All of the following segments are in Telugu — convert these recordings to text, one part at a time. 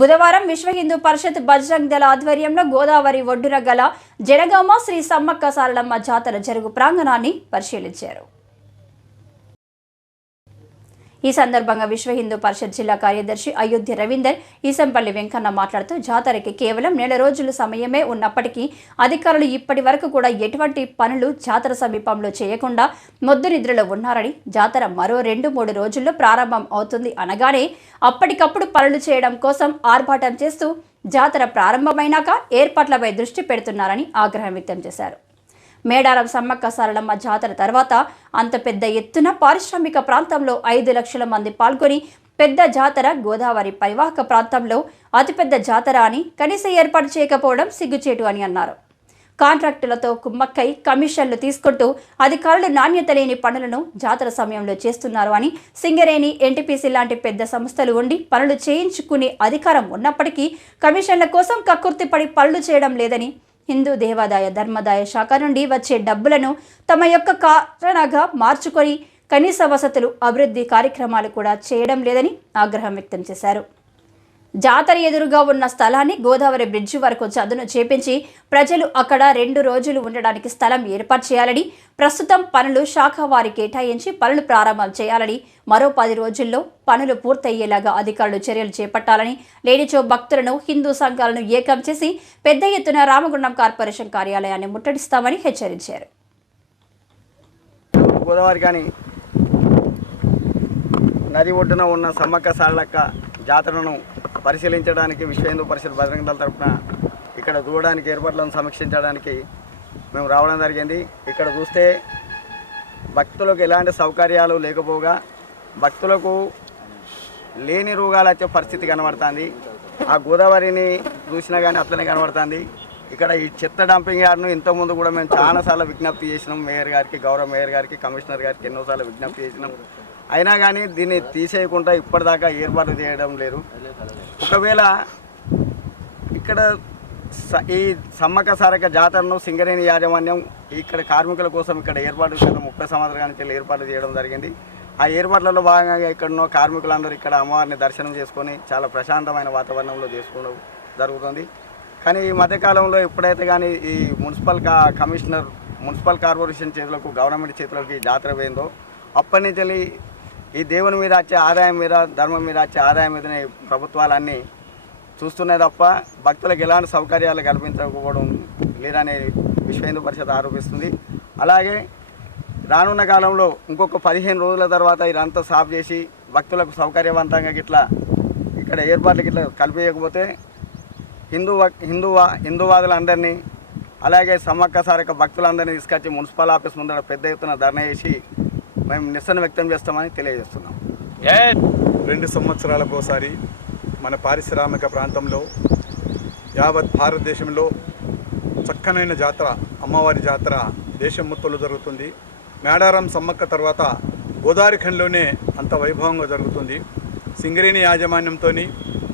బుధవారం విశ్వ హిందూ పరిషత్ బజరంగ్ దళ ఆధ్వర్యంలో గోదావరి ఒడ్డున గల జనగామ శ్రీ సమ్మక్క సారలమ్మ జాతర జరుగు ప్రాంగణాన్ని పరిశీలించారు. ఈ సందర్భంగా విశ్వ హిందూ పరిషత్ జిల్లా కార్యదర్శి అయోధ్య రవీందర్ ఈసంపల్లి వెంకన్న మాట్లాడుతూ జాతరకి కేవలం నెల రోజుల సమయమే ఉన్నప్పటికీ అధికారులు ఇప్పటి వరకు కూడా ఎటువంటి పనులు జాతర సమీపంలో చేయకుండా మొద్దు నిద్రలో ఉన్నారని జాతర మరో రెండు మూడు రోజుల్లో ప్రారంభం అవుతుంది అనగానే అప్పటికప్పుడు పనులు చేయడం కోసం ఆర్భాటం చేస్తూ జాతర ప్రారంభమైనాక ఏర్పాట్లపై దృష్టి పెడుతున్నారని ఆగ్రహం వ్యక్తం చేశారు. మేడారం సమ్మక్క సారలమ్మ జాతర తర్వాత అంత పెద్ద ఎత్తున పారిశ్రామిక ప్రాంతంలో ఐదు లక్షల మంది పాల్గొని పెద్ద జాతర గోదావరి పరివాహక ప్రాంతంలో అతిపెద్ద జాతర అని కనీస ఏర్పాటు చేయకపోవడం సిగ్గుచేటు అని అన్నారు. కాంట్రాక్టులతో కుమ్మక్కై కమిషన్లు తీసుకుంటూ అధికారులు నాణ్యత లేని పనులను జాతర సమయంలో చేస్తున్నారు అని సింగరేణి ఎన్టీపీసీ లాంటి పెద్ద సంస్థలు ఉండి పనులు చేయించుకునే అధికారం ఉన్నప్పటికీ కమిషన్ల కోసం కక్కుర్తిపడి పనులు చేయడం లేదని హిందూ దేవాదాయ ధర్మదాయ శాఖ నుండి వచ్చే డబ్బులను తమ యొక్క కారణంగా మార్చుకొని కనీస వసతులు అభివృద్ధి కార్యక్రమాలు కూడా చేయడం లేదని ఆగ్రహం వ్యక్తం చేశారు. జాతర ఎదురుగా ఉన్న స్థలాన్ని గోదావరి బ్రిడ్జి వరకు చదును చేపించి ప్రజలు అక్కడ రెండు రోజులు ఉండడానికి స్థలం ఏర్పాటు చేయాలని ప్రస్తుతం పనులు శాఖ వారి కేటాయించి పనులు ప్రారంభం చేయాలని మరో పది రోజుల్లో పనులు పూర్తయ్యేలాగా అధికారులు చర్యలు చేపట్టాలని లేనిచో భక్తులను హిందూ సంఘాలను ఏకం చేసి పెద్ద ఎత్తున రామగుండం కార్పొరేషన్ కార్యాలయాన్ని ముట్టడిస్తామని హెచ్చరించారు. గోదావరి కానీ నది ఒడ్డున ఉన్న సమ్మక్క సాళ్ళక్క జాతరను పరిశీలించడానికి విశ్వ హిందూ పరిషత్ బజరంగ దళ తరఫున ఇక్కడ చూడడానికి ఏర్పాట్లను సమీక్షించడానికి మేము రావడం జరిగింది. ఇక్కడ చూస్తే భక్తులకు ఎలాంటి సౌకర్యాలు లేకపోగా భక్తులకు లేని రోగాలు వచ్చే పరిస్థితి కనబడుతుంది. ఆ గోదావరిని చూసినా కానీ అట్లనే కనబడుతుంది. ఇక్కడ ఈ చెత్త డంపింగ్ యార్డ్ను ఇంతకుముందు కూడా మేము చాలాసార్లు విజ్ఞప్తి చేసినాం. మేయర్ గారికి గౌరవ మేయర్ గారికి కమిషనర్ గారికి ఎన్నోసార్లు విజ్ఞప్తి చేసినాం. అయినా కానీ దీన్ని తీసేయకుండా ఇప్పటిదాకా ఏర్పాటు చేయడం లేదు. ఒకవేళ ఇక్కడ స- ఈ సమ్మక సారక జాతరను సింగరేణి యాజమాన్యం ఇక్కడ కార్మికుల కోసం ఇక్కడ ఏర్పాటు చేయడం ముప్పై సంవత్సరానికి ఏర్పాటు చేయడం జరిగింది. ఆ ఏర్పాట్లలో భాగంగా ఇక్కడున్న కార్మికులందరూ ఇక్కడ అమ్మవారిని దర్శనం చేసుకొని చాలా ప్రశాంతమైన వాతావరణంలో చేసుకోవడం జరుగుతుంది. కానీ ఈ మధ్యకాలంలో ఎప్పుడైతే కానీ ఈ మున్సిపల్ కా కమిషనర్ మున్సిపల్ కార్పొరేషన్ చేతులకు గవర్నమెంట్ చేతులకు జాతర పోయిందో అప్పటి నుంచి వెళ్ళి ఈ దేవుని మీద వచ్చే ఆదాయం మీద ధర్మం మీద వచ్చే ఆదాయం మీదనే ప్రభుత్వాలన్నీ చూస్తున్నాయి తప్ప భక్తులకు ఎలాంటి సౌకర్యాలు కల్పించకపోవడం లేదని విశ్వ హిందూ పరిషత్ ఆరోపిస్తుంది. అలాగే రానున్న కాలంలో ఇంకొక పదిహేను రోజుల తర్వాత ఇదంతా సాఫ్ చేసి భక్తులకు సౌకర్యవంతంగా గిట్లా ఇక్కడ ఏర్పాట్లు గిట్లా కల్పించకపోతే హిందూ హిందూ హిందూవాదులందరినీ అలాగే సమ్మక్క సారక భక్తులందరినీ తీసుకొచ్చి మున్సిపల్ ఆఫీస్ ముందర పెద్ద ఎత్తున ధర్నా చేసి మేము నిరసన వ్యక్తం చేస్తామని తెలియజేస్తున్నాం. రెండు సంవత్సరాలకు ఒకసారి మన పారిశ్రామిక ప్రాంతంలో యావత్ భారతదేశంలో చక్కనైన జాతర అమ్మవారి జాతర దేశం మొత్తంలో జరుగుతుంది. మేడారం సమ్మక్క తర్వాత గోదావరి ఖండ్లోనే అంత వైభవంగా జరుగుతుంది. సింగరేణి యాజమాన్యంతో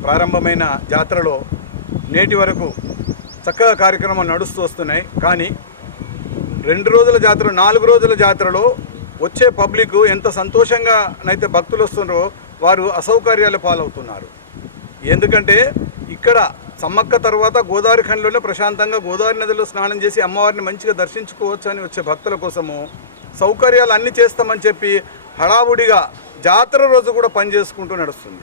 ప్రారంభమైన జాతరలో నేటి వరకు చక్కగా కార్యక్రమాలు నడుస్తూ వస్తున్నాయి. కానీ రెండు రోజుల జాతర నాలుగు రోజుల జాతరలో వచ్చే పబ్లిక్ ఎంత సంతోషంగా అయితే భక్తులు వస్తున్నారో వారు అసౌకర్యాల పాలవుతున్నారు. ఎందుకంటే ఇక్కడ సమ్మక్క తర్వాత గోదావరి ఖండ్లోనే ప్రశాంతంగా గోదావరి నదిలో స్నానం చేసి అమ్మవారిని మంచిగా దర్శించుకోవచ్చు అని వచ్చే భక్తుల కోసము సౌకర్యాలు అన్నీ చేస్తామని చెప్పి హడావుడిగా జాతర రోజు కూడా పని చేసుకుంటూ నడుస్తుంది.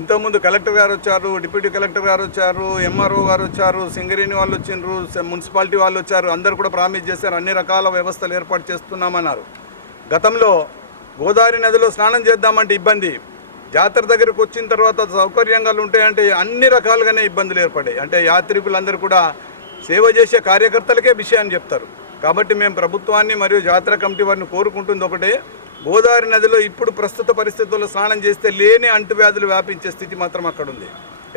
ఇంతకుముందు కలెక్టర్ గారు వచ్చారు డిప్యూటీ కలెక్టర్ గారు వచ్చారు ఎంఆర్ఓ గారు వచ్చారు సింగరేణి వాళ్ళు వచ్చిండ్రు మున్సిపాలిటీ వాళ్ళు వచ్చారు అందరు కూడా ప్రామిస్ చేశారు అన్ని రకాల వ్యవస్థలు ఏర్పాటు చేస్తున్నామన్నారు. గతంలో గోదావరి నదిలో స్నానం చేద్దామంటే ఇబ్బంది. జాతర దగ్గరకు వచ్చిన తర్వాత సౌకర్యంగా ఉంటాయంటే అన్ని రకాలుగానే ఇబ్బందులు ఏర్పడాయి అంటే యాత్రికులందరూ కూడా సేవ చేసే కార్యకర్తలకే విషయాన్ని చెప్తారు. కాబట్టి మేము ప్రభుత్వాన్ని మరియు జాతర కమిటీ వారిని కోరుకుంటుంది ఒకటే. గోదావరి నదిలో ఇప్పుడు ప్రస్తుత పరిస్థితుల్లో స్నానం చేస్తే లేని అంటువ్యాధులు వ్యాపించే స్థితి మాత్రం అక్కడ ఉంది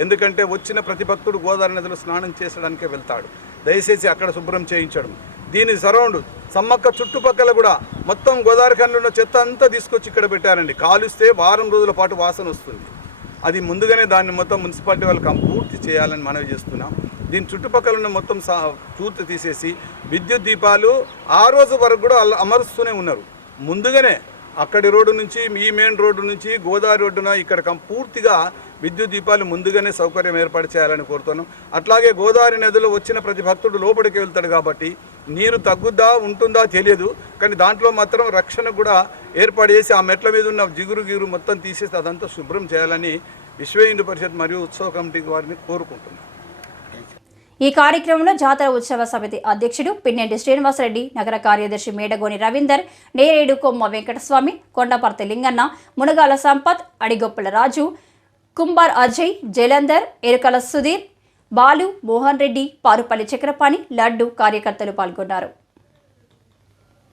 ఎందుకంటే వచ్చిన ప్రతి భక్తుడు గోదావరి నదిలో స్నానం చేసడానికే వెళ్తాడు. దయచేసి అక్కడ శుభ్రం చేయించడం. దీని సరౌండ్ సమ్మక్క చుట్టుపక్కల కూడా మొత్తం గోదావరి ఖండ్లో ఉన్న చెత్త అంతా తీసుకొచ్చి ఇక్కడ పెట్టారండి. కాలుస్తే వారం రోజుల పాటు వాసన వస్తుంది. అది ముందుగానే దాన్ని మొత్తం మున్సిపాలిటీ వాళ్ళకి పూర్తి చేయాలని మనవి చేస్తున్నాం. దీని చుట్టుపక్కల ఉన్న మొత్తం సా పూర్తి తీసేసి విద్యుత్ దీపాలు ఆ రోజు వరకు కూడా అమరుస్తూనే ఉన్నారు. ముందుగానే అక్కడి రోడ్డు నుంచి ఈ మెయిన్ రోడ్డు నుంచి గోదావరి రోడ్డున ఇక్కడ పూర్తిగా విద్యుత్ దీపాలు ముందుగానే సౌకర్యం ఏర్పాటు చేయాలని కోరుతున్నాం. అట్లాగే గోదావరి నదిలో వచ్చిన ప్రతి భక్తుడు లోపలికి వెళ్తాడు కాబట్టి నీరు తగ్గుద్దా ఉంటుందా తెలియదు. కానీ దాంట్లో మాత్రం రక్షణ కూడా ఏర్పాటు చేసి ఆ మెట్ల మీద ఉన్న జిగురు గిగురు మొత్తం తీసేసి అదంతా శుభ్రం చేయాలని విశ్వ హిందూ పరిషత్ మరియు ఉత్సవ కమిటీ వారిని కోరుకుంటున్నాను ఈ కార్యక్రమంలో జాతర ఉత్సవ సమితి అధ్యక్షుడు పిన్నెంటి శ్రీనివాసరెడ్డి నగర కార్యదర్శి మేడగోని రవీందర్ నేరేడు కొమ్మ వెంకటస్వామి కొండపర్తి లింగన్న మునగాల సంపత్ అడిగొప్పల రాజు కుంబార్ అజయ్ జలంధర్ ఎరుకల సుధీర్ బాలు మోహన్ రెడ్డి పారుపల్లి చక్రపాణి లడ్డు కార్యకర్తలు పాల్గొన్నారు.